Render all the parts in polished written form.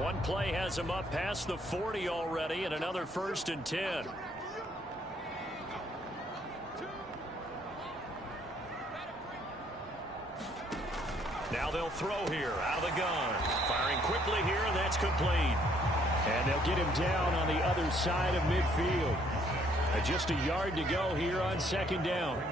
One play has him up past the 40 already, and another 1st and 10. Now they'll throw here out of the gun. Firing quickly here, and that's complete. And they'll get him down on the other side of midfield. Just a yard to go here on 2nd down.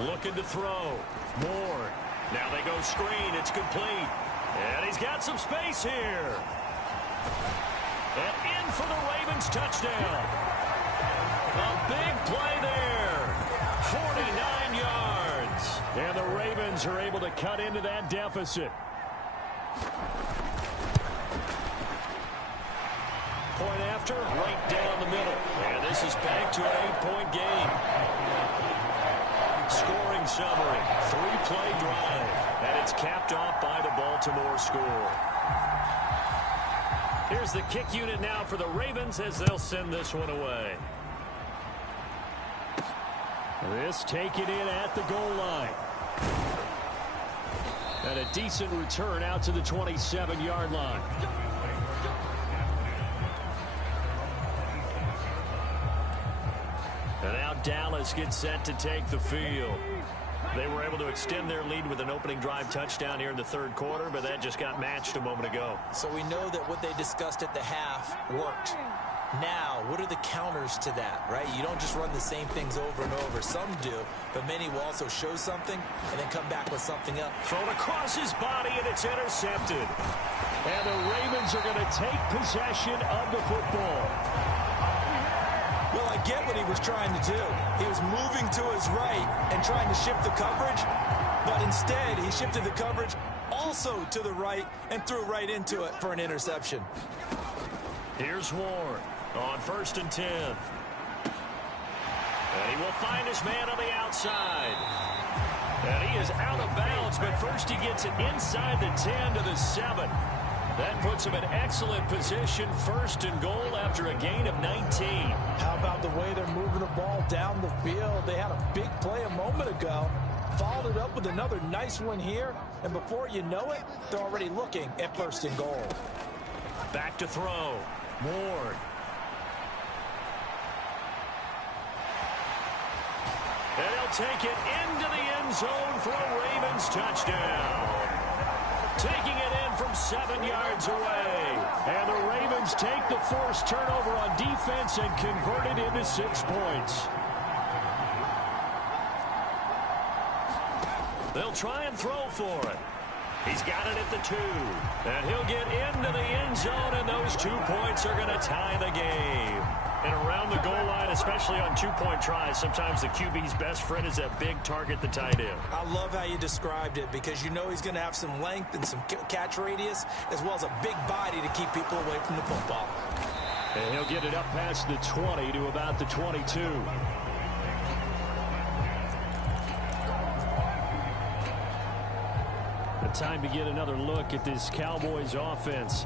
Looking to throw. Moore. Now they go screen. It's complete. And he's got some space here. And in for the Ravens touchdown. A big play there. 49 yards. And the Ravens are able to cut into that deficit. Point after, right down the middle. And this is back to an 8-point game. Scoring summary, 3-play drive. And it's capped off by the Baltimore score. Here's the kick unit now for the Ravens as they'll send this one away. This taken in at the goal line. And a decent return out to the 27-yard line. And now Dallas gets set to take the field. They were able to extend their lead with an opening drive touchdown here in the 3rd quarter, but that just got matched a moment ago. So we know that what they discussed at the half worked. Now, what are the counters to that, right? You don't just run the same things over and over. Some do, but many will also show something and then come back with something else. Thrown across his body, and it's intercepted. And the Ravens are going to take possession of the football. Well, I get what he was trying to do. He was moving to his right and trying to shift the coverage, but instead he shifted the coverage also to the right and threw right into it for an interception. Here's Ward on 1st and 10. And he will find his man on the outside. And he is out of bounds, but first he gets it inside the 10 to the 7. That puts him in excellent position, 1st and goal after a gain of 19. How about the way they're moving the ball down the field? They had a big play a moment ago, followed it up with another nice one here, and before you know it, they're already looking at 1st and goal. Back to throw. Ward. And he'll take it into the end zone for a Ravens touchdown. Taking it in from 7 yards away. And the Ravens take the forced turnover on defense and convert it into 6 points. They'll try and throw for it. He's got it at the 2. And he'll get into the end zone, and those 2 points are going to tie the game. And around the goal line, especially on 2-point tries, sometimes the QB's best friend is that big target, the tight end. I love how you described it because you know he's going to have some length and some catch radius as well as a big body to keep people away from the football. And he'll get it up past the 20 to about the 22. Time to get another look at this Cowboys offense.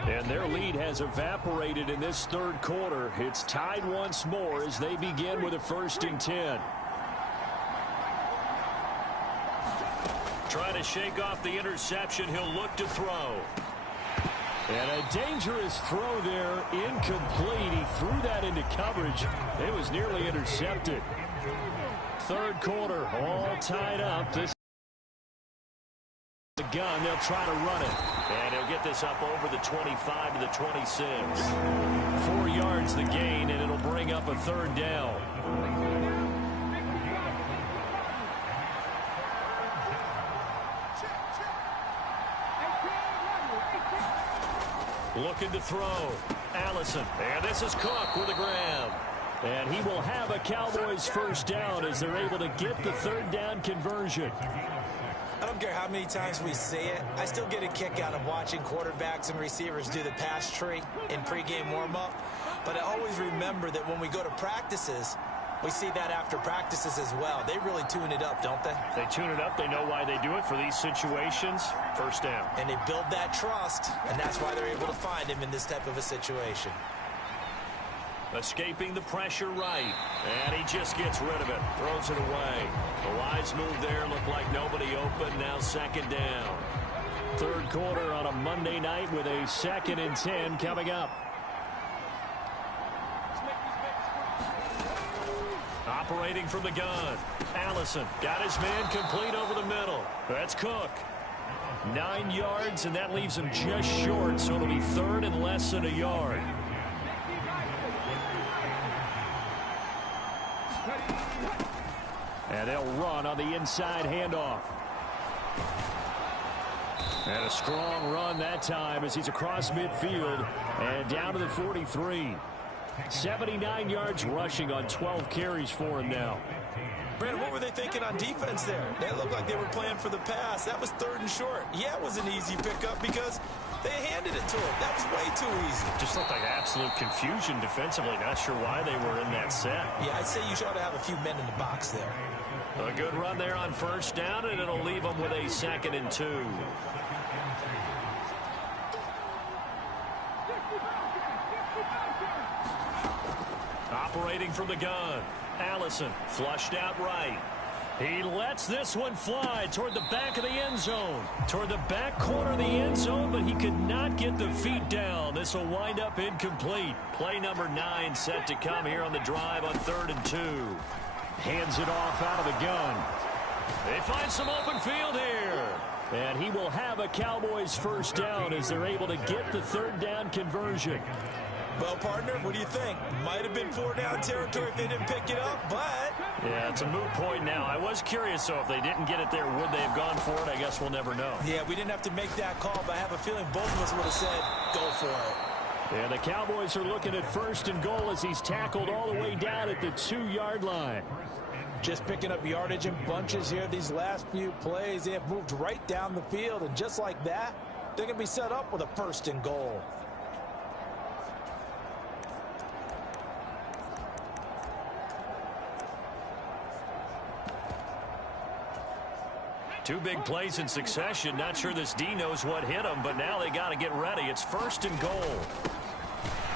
And their lead has evaporated in this 3rd quarter. It's tied once more as they begin with a 1st and 10. Trying to shake off the interception. He'll look to throw. And a dangerous throw there. Incomplete. He threw that into coverage. It was nearly intercepted. 3rd quarter, all tied up. This gun, they'll try to run it, and he'll get this up over the 25 to the 26. 4 yards the gain, and it'll bring up a 3rd down. Looking to throw. Allison, and this is Cook with a grab. And he will have a Cowboys 1st down as they're able to get the 3rd down conversion. I don't care how many times we see it. I still get a kick out of watching quarterbacks and receivers do the pass tree in pregame warm-up. But I always remember that when we go to practices, we see that after practices as well. They really tune it up, don't they? They tune it up. They know why they do it for these situations. 1st down. And they build that trust, and that's why they're able to find him in this type of a situation. Escaping the pressure right. And he just gets rid of it. Throws it away. The wise move there. Looked like nobody open. Now 2nd down. third quarter on a Monday night with a 2nd and 10 coming up. Operating from the gun. Allison got his man complete over the middle. That's Cook. 9 yards, and that leaves him just short, so it'll be 3rd and less than a yard. And they'll run on the inside handoff. And a strong run that time as he's across midfield and down to the 43. 79 yards rushing on 12 carries for him now. Brandon, what were they thinking on defense there? They looked like they were playing for the pass. That was 3rd and short. Yeah, it was an easy pickup because they handed it to him. That was way too easy. Just looked like absolute confusion defensively. Not sure why they were in that set. Yeah, I'd say you ought to have a few men in the box there. A good run there on 1st down, and it'll leave them with a 2nd and 2. Operating from the gun. Allison flushed out right. He lets this one fly toward the back of the end zone. Toward the back corner of the end zone, but he could not get the feet down. This will wind up incomplete. Play number 9 set to come here on the drive on 3rd and 2. Hands it off out of the gun. They find some open field here. And he will have a Cowboys 1st down as they're able to get the 3rd down conversion. Well, partner, what do you think? Might have been 4-down territory if they didn't pick it up, but... Yeah, it's a moot point now. I was curious, so if they didn't get it there, would they have gone for it? I guess we'll never know. Yeah, we didn't have to make that call, but I have a feeling both of us would have said, go for it. Yeah, the Cowboys are looking at 1st and goal as he's tackled all the way down at the 2-yard line. Just picking up yardage in bunches here these last few plays. They have moved right down the field, and just like that, they're going to be set up with a 1st and goal. Two big plays in succession. Not sure this D knows what hit him, but now they got to get ready. It's 1st and goal.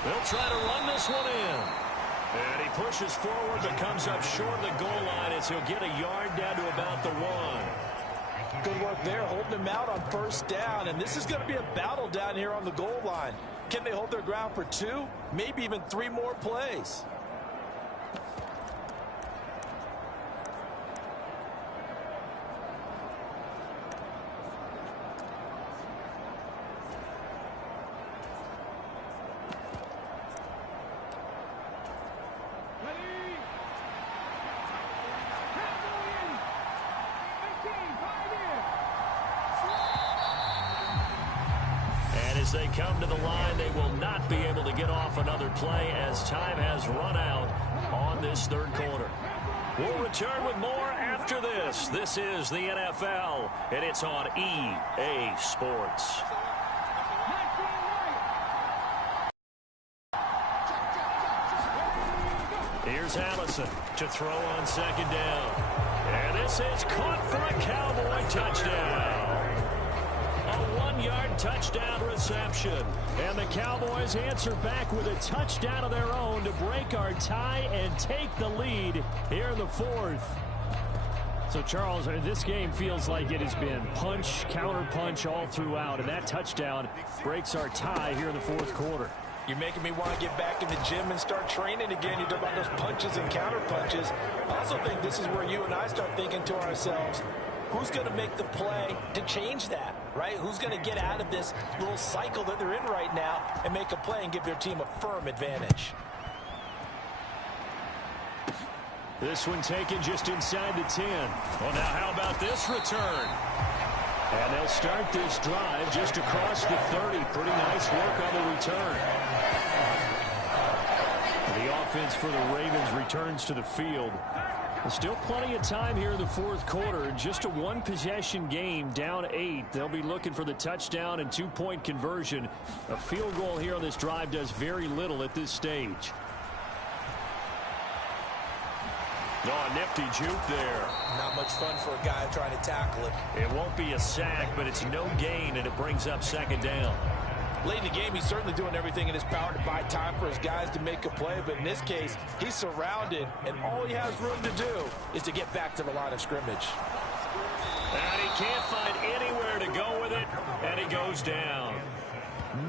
They'll try to run this one in. And he pushes forward but comes up short of the goal line as he'll get a yard down to about the 1. Good work there, holding him out on 1st down. And this is going to be a battle down here on the goal line. Can they hold their ground for 2, maybe even 3 more plays? As they come to the line, they will not be able to get off another play as time has run out on this 3rd quarter. We'll return with more after this. This is the NFL, and it's on EA Sports. Here's Allison to throw on 2nd down. And this is caught for a Cowboy touchdown. A 1-yard touchdown reception. And the Cowboys answer back with a touchdown of their own to break our tie and take the lead here in the 4th. So, Charles, this game feels like it has been punch, counter punch all throughout. And that touchdown breaks our tie here in the 4th quarter. You're making me want to get back in the gym and start training again. You talk about those punches and counter punches. I also think this is where you and I start thinking to ourselves, who's going to make the play to change that, right? Who's going to get out of this little cycle that they're in right now and make a play and give their team a firm advantage? This one taken just inside the 10. Well, now how about this return? And they'll start this drive just across the 30. Pretty nice work on the return. The offense for the Ravens returns to the field. There's still plenty of time here in the 4th quarter. Just a 1-possession game, down 8. They'll be looking for the touchdown and 2-point conversion. A field goal here on this drive does very little at this stage. Oh, a nifty juke there. Not much fun for a guy trying to tackle it. It won't be a sack, but it's no gain, and it brings up 2nd down. Late in the game, he's certainly doing everything in his power to buy time for his guys to make a play, but in this case, he's surrounded, and all he has room to do is to get back to the line of scrimmage. And he can't find anywhere to go with it, and goes down.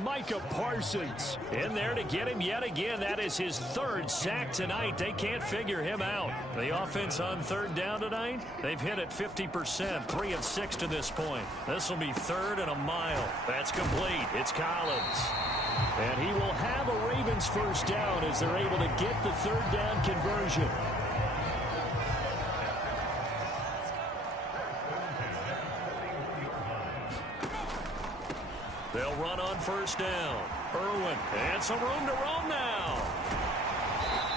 Micah Parsons in there to get him yet again. That is his third sack tonight. They can't figure him out. The offense on third down tonight, they've hit it 50%, 3 of 6 to this point. This will be 3rd and a mile. That's complete. It's Collins. And he will have a Ravens first down as they're able to get the third down conversion. They'll run on first down. Irwin, and some room to roam now.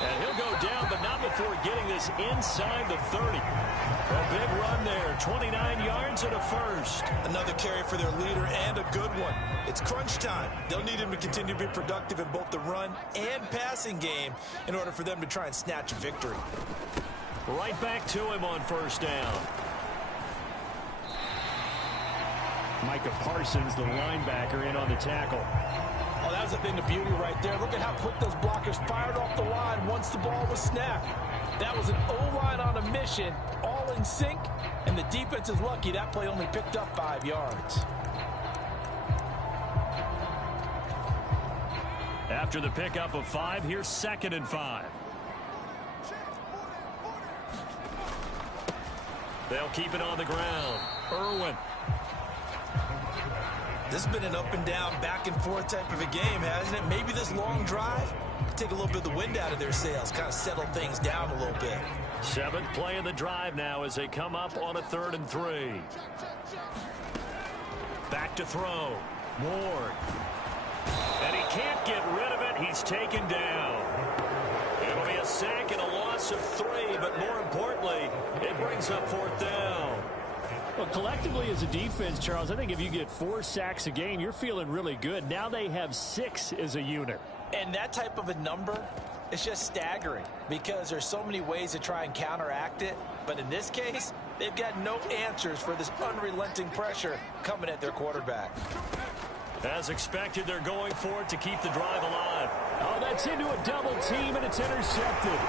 And he'll go down, but not before getting this inside the 30. A big run there, 29 yards and a first. Another carry for their leader and a good one. It's crunch time. They'll need him to continue to be productive in both the run and passing game in order for them to try and snatch a victory. Right back to him on first down. Micah Parsons, the linebacker, in on the tackle. Oh, that was a thing of beauty right there. Look at how quick those blockers fired off the line once the ball was snapped. That was an O-line on a mission, all in sync, and the defense is lucky that play only picked up 5 yards. After the pickup of 5, here's 2nd and 5. They'll keep it on the ground. Irwin. This has been an up and down, back and forth type of a game, hasn't it? Maybe this long drive take a little bit of the wind out of their sails, kind of settle things down a little bit. 7th play of the drive now as they come up on a 3rd and 3. Back to throw. Ward. And he can't get rid of it. He's taken down. It'll be a sack and a loss of 3, but more importantly, it brings up 4th down. Well, collectively as a defense, Charles, I think if you get 4 sacks a game, you're feeling really good. Now they have 6 as a unit. And that type of a number is just staggering because there's so many ways to try and counteract it. But in this case, they've got no answers for this unrelenting pressure coming at their quarterback. As expected, they're going for it to keep the drive alive. Oh, that's into a double team, and it's intercepted.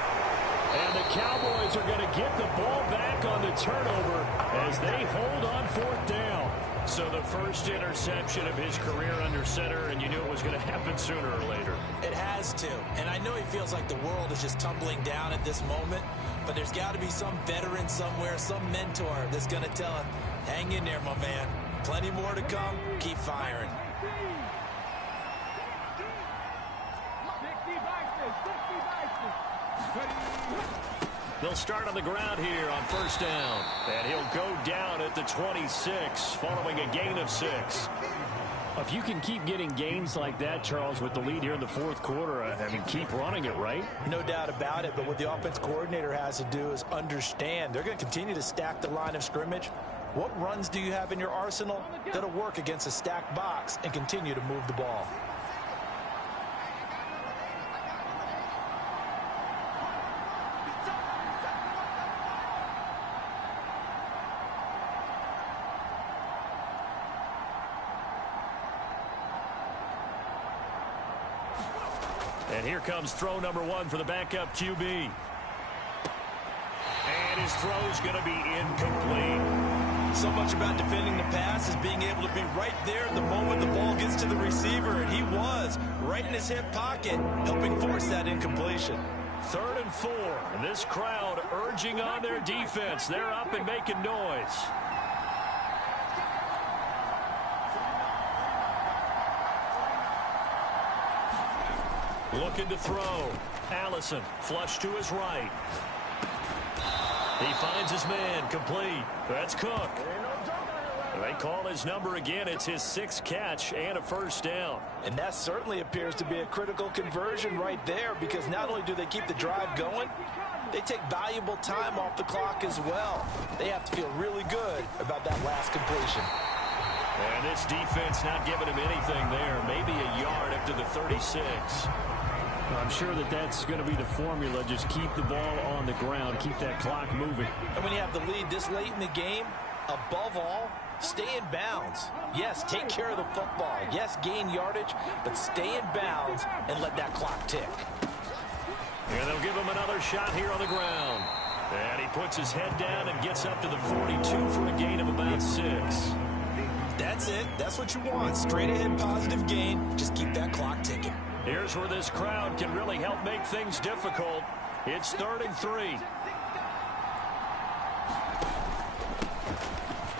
And the Cowboys are going to get the ball back on the turnover as they hold on 4th down. So the first interception of his career under center, and you knew it was going to happen sooner or later. It has to. And I know he feels like the world is just tumbling down at this moment, but there's got to be some veteran somewhere, some mentor that's going to tell him, hang in there, my man. Plenty more to come. Keep firing. They'll start on the ground here on first down. And he'll go down at the 26 following a gain of 6. If you can keep getting gains like that, Charles, with the lead here in the 4th quarter, I mean, keep running it, right? No doubt about it, but what the offense coordinator has to do is understand they're going to continue to stack the line of scrimmage. What runs do you have in your arsenal that'll work against a stacked box and continue to move the ball? And here comes throw number 1 for the backup QB. And his throw's going to be incomplete. So much about defending the pass is being able to be right there at the moment the ball gets to the receiver, and he was right in his hip pocket, helping force that incompletion. 3rd and 4. And this crowd urging on their defense. They're up and making noise. Looking to throw. Allison, flush to his right. He finds his man, complete. That's Cook. They call his number again. It's his 6th catch and a first down. And that certainly appears to be a critical conversion right there, because not only do they keep the drive going, they take valuable time off the clock as well. They have to feel really good about that last completion. And this defense not giving him anything there. Maybe a yard up to the 36. I'm sure that that's going to be the formula. Just keep the ball on the ground. Keep that clock moving. And when you have the lead this late in the game, above all, stay in bounds. Yes, take care of the football. Yes, gain yardage, but stay in bounds and let that clock tick. And they'll give him another shot here on the ground. And he puts his head down and gets up to the 42 for a gain of about 6. That's it. That's what you want. Straight ahead positive gain. Just keep that clock ticking. Here's where this crowd can really help make things difficult. It's 3rd and 3.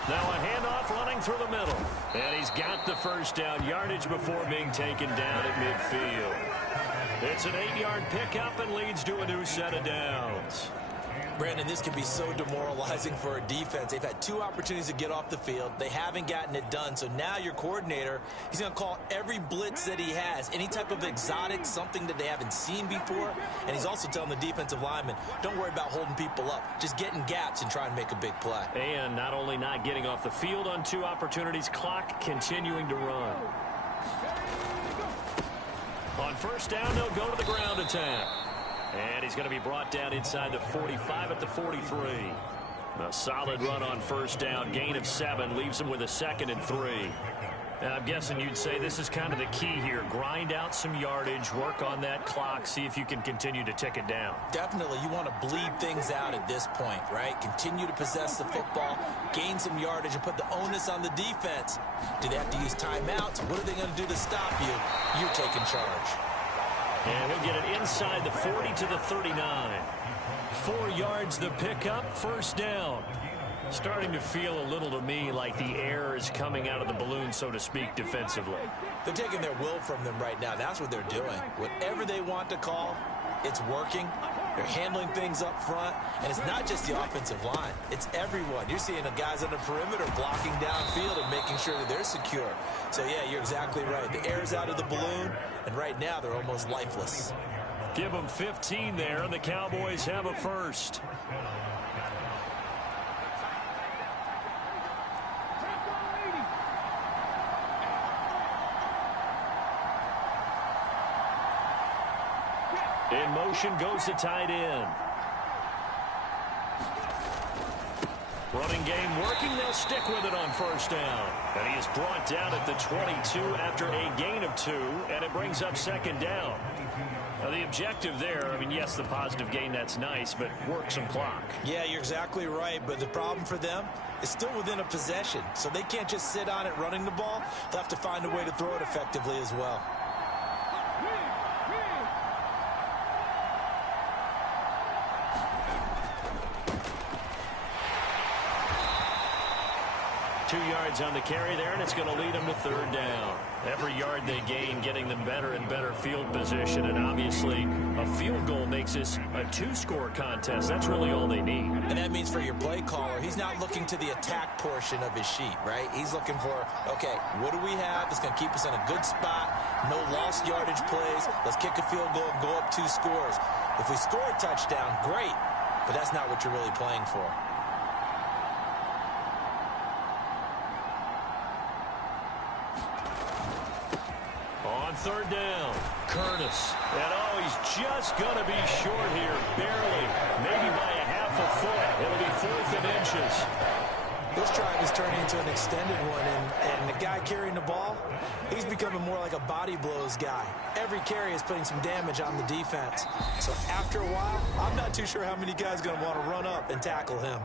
Now a handoff running through the middle. And he's got the first down, yardage before being taken down at midfield. It's an 8-yard pickup and leads to a new set of downs. Brandon, this can be so demoralizing for a defense. They've had 2 opportunities to get off the field. They haven't gotten it done. So now your coordinator, he's going to call every blitz that he has, any type of exotic, something that they haven't seen before. And he's also telling the defensive lineman, don't worry about holding people up. Just get in gaps and try and make a big play. And not only not getting off the field on 2 opportunities, clock continuing to run. On first down, they'll go to the ground attack. And he's going to be brought down inside the 45 at the 43. A solid run on first down. Gain of 7 leaves him with a 2nd and 3. Now, I'm guessing you'd say this is kind of the key here. Grind out some yardage, work on that clock, see if you can continue to tick it down. Definitely, you want to bleed things out at this point, right? Continue to possess the football, gain some yardage, and put the onus on the defense. Do they have to use timeouts? What are they going to do to stop you? You're taking charge. And he'll get it inside the 40 to the 39. 4 yards the pickup, first down. Starting to feel a little to me like the air is coming out of the balloon, so to speak, defensively. They're taking their will from them right now. That's what they're doing. Whatever they want to call, it's working. They're handling things up front. And it's not just the offensive line. It's everyone. You're seeing the guys on the perimeter blocking downfield and making sure that they're secure. So, yeah, you're exactly right. The air's out of the balloon, and right now they're almost lifeless. Give them 15 there, and the Cowboys have a first. In motion goes the tight end. Running game working. They'll stick with it on first down. And he is brought down at the 22 after a gain of 2, and it brings up 2nd down. Now, the objective there, I mean, yes, the positive gain, that's nice, but work some clock. Yeah, you're exactly right, but the problem for them is still within a possession, so they can't just sit on it running the ball. They'll have to find a way to throw it effectively as well. Two yards on the carry there, and it's going to lead them to 3rd down. Every yard they gain, getting them better and better field position, and obviously a field goal makes this a 2-score contest. That's really all they need. And that means for your play caller, he's not looking to the attack portion of his sheet, right? He's looking for, okay, what do we have that's going to keep us in a good spot? No lost yardage plays. Let's kick a field goal and go up 2 scores. If we score a touchdown, great, but that's not what you're really playing for. On 3rd down, Curtis. And he's just going to be short here, barely, maybe by a half a foot. It'll be 4th and inches. This drive is turning into an extended one, and the guy carrying the ball, he's becoming more like a body blows guy. Every carry is putting some damage on the defense. So after a while, I'm not too sure how many guys are going to want to run up and tackle him.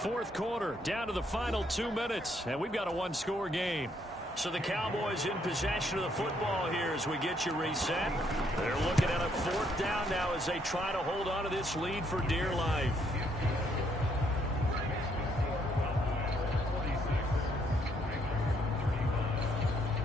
4th quarter, down to the final 2 minutes, and we've got a 1-score game. So the Cowboys in possession of the football here as we get you reset. They're looking at a 4th down now as they try to hold on to this lead for dear life.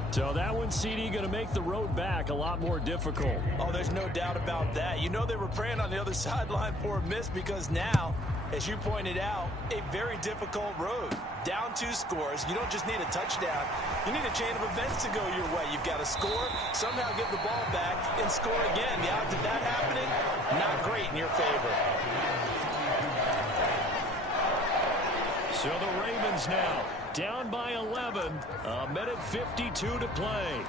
So that one, CD, going to make the road back a lot more difficult. Oh, there's no doubt about that. You know they were praying on the other sideline for a miss because now, as you pointed out, a very difficult road. Down 2 scores. You don't just need a touchdown. You need a chain of events to go your way. You've got to score, somehow get the ball back, and score again. The odds of that happening, not great in your favor. So the Ravens now down by 11, a minute 52 to play.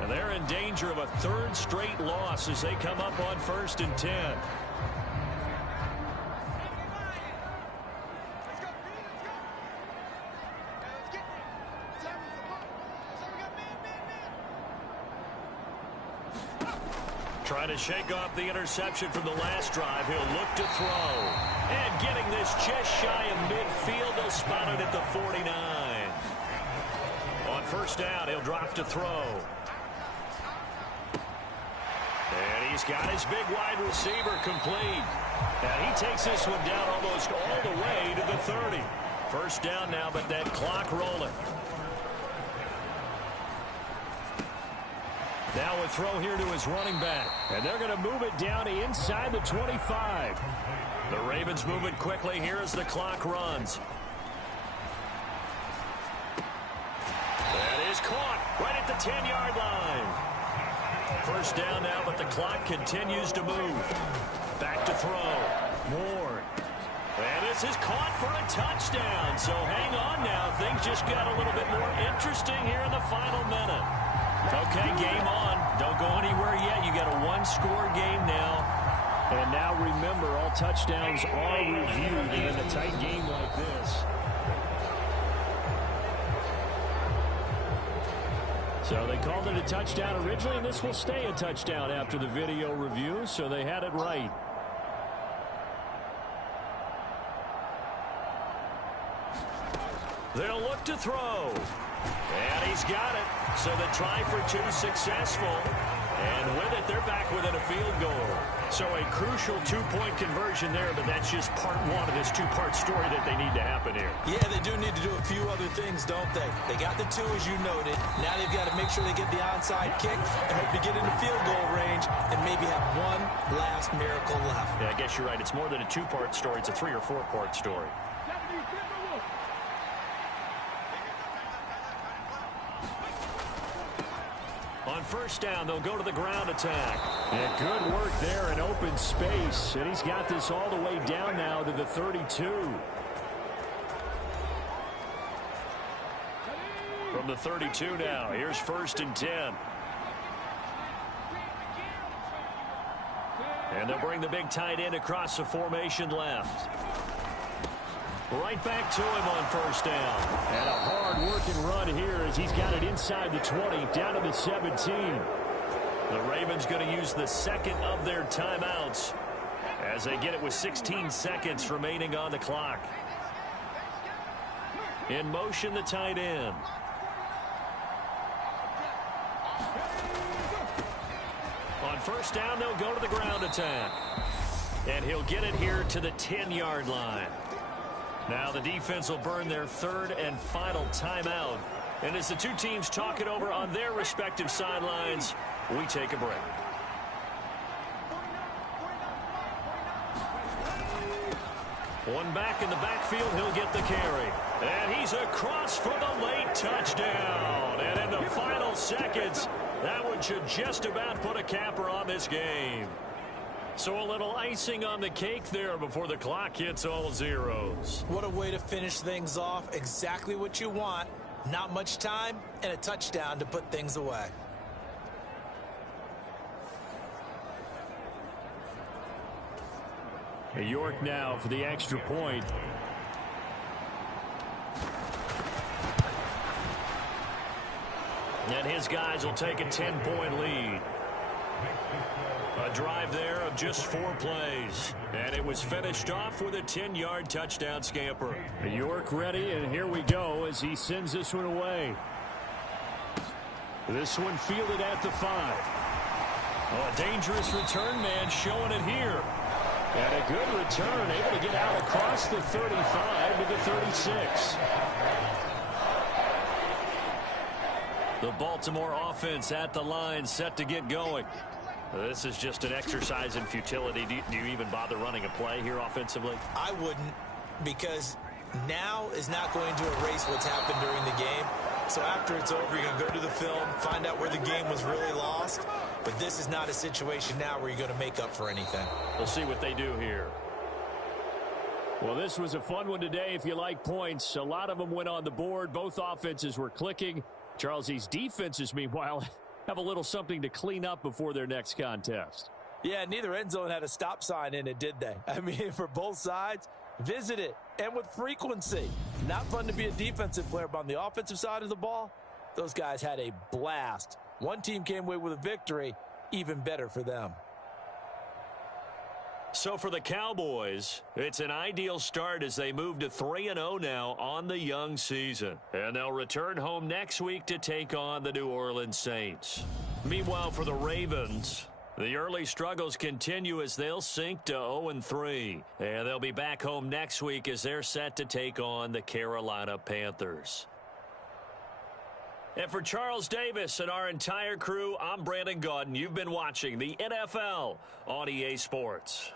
And they're in danger of a 3rd straight loss as they come up on 1st and 10. Trying to shake off the interception from the last drive. He'll look to throw. And getting this just shy of midfield. They'll spot it at the 49. first down, he'll drop to throw. And he's got his big wide receiver complete. And he takes this one down almost all the way to the 30. First down now, but that clock rolling. Now a throw here to his running back. And they're going to move it down to inside the 25. The Ravens move it quickly here as the clock runs. That is caught right at the 10-yard line. First down now, but the clock continues to move. Back to throw. Moore. And this is caught for a touchdown. So hang on now. Things just got a little bit more interesting here in the final minute. Okay, game on. Don't go anywhere yet. You got a one-score game now. And now remember, all touchdowns are reviewed in a tight game like this. So they called it a touchdown originally, and this will stay a touchdown after the video review, so they had it right. They'll look to throw. And he's got it. So the try for two successful. And with it, they're back within a field goal. So a crucial two-point conversion there, but that's just part one of this two-part story that they need to happen here. Yeah, they do need to do a few other things, don't they? They got the two, as you noted. Now they've got to make sure they get the onside kick and hope to get into field goal range and maybe have one last miracle left. Yeah, I guess you're right. It's more than a two-part story. It's a three- or four-part story. On first down, they'll go to the ground attack. And good work there in open space. And he's got this all the way down now to the 32. From the 32 now, here's 1st and 10. And they'll bring the big tight end across the formation left. Right back to him on first down. And a hard-working run here as he's got it inside the 20, down to the 17. The Ravens going to use the second of their timeouts as they get it with 16 seconds remaining on the clock. In motion, the tight end. On first down, they'll go to the ground attack. And he'll get it here to the 10-yard line. Now the defense will burn their third and final timeout. And as the two teams talk it over on their respective sidelines, we take a break. One back in the backfield, he'll get the carry. And he's across for the late touchdown. And in the final seconds, that one should just about put a capper on this game. So a little icing on the cake there before the clock hits all zeros. What a way to finish things off. Exactly what you want. Not much time and a touchdown to put things away. York now for the extra point. And his guys will take a 10-point lead. A drive there of just 4 plays. And it was finished off with a 10-yard touchdown scamper. York ready, and here we go as he sends this one away. This one fielded at the 5. Oh, a dangerous return man showing it here. And a good return, able to get out across the 35 to the 36. The Baltimore offense at the line, set to get going. This is just an exercise in futility. Do you even bother running a play here offensively? I wouldn't, because now is not going to erase what's happened during the game. So after it's over, you're going to go to the film, find out where the game was really lost. But this is not a situation now where you're going to make up for anything. We'll see what they do here. Well, this was a fun one today if you like points. A lot of them went on the board. Both offenses were clicking. Charles, these defenses, meanwhile, have a little something to clean up before their next contest. Yeah, neither end zone had a stop sign in it, did they? I mean, for both sides, visit it, and with frequency. Not fun to be a defensive player, but on the offensive side of the ball, those guys had a blast. One team came away with a victory, even better for them. So for the Cowboys, it's an ideal start as they move to 3-0 now on the young season. And they'll return home next week to take on the New Orleans Saints. Meanwhile, for the Ravens, the early struggles continue as they'll sink to 0-3. And they'll be back home next week as they're set to take on the Carolina Panthers. And for Charles Davis and our entire crew, I'm Brandon Gaudin. You've been watching the NFL on EA Sports.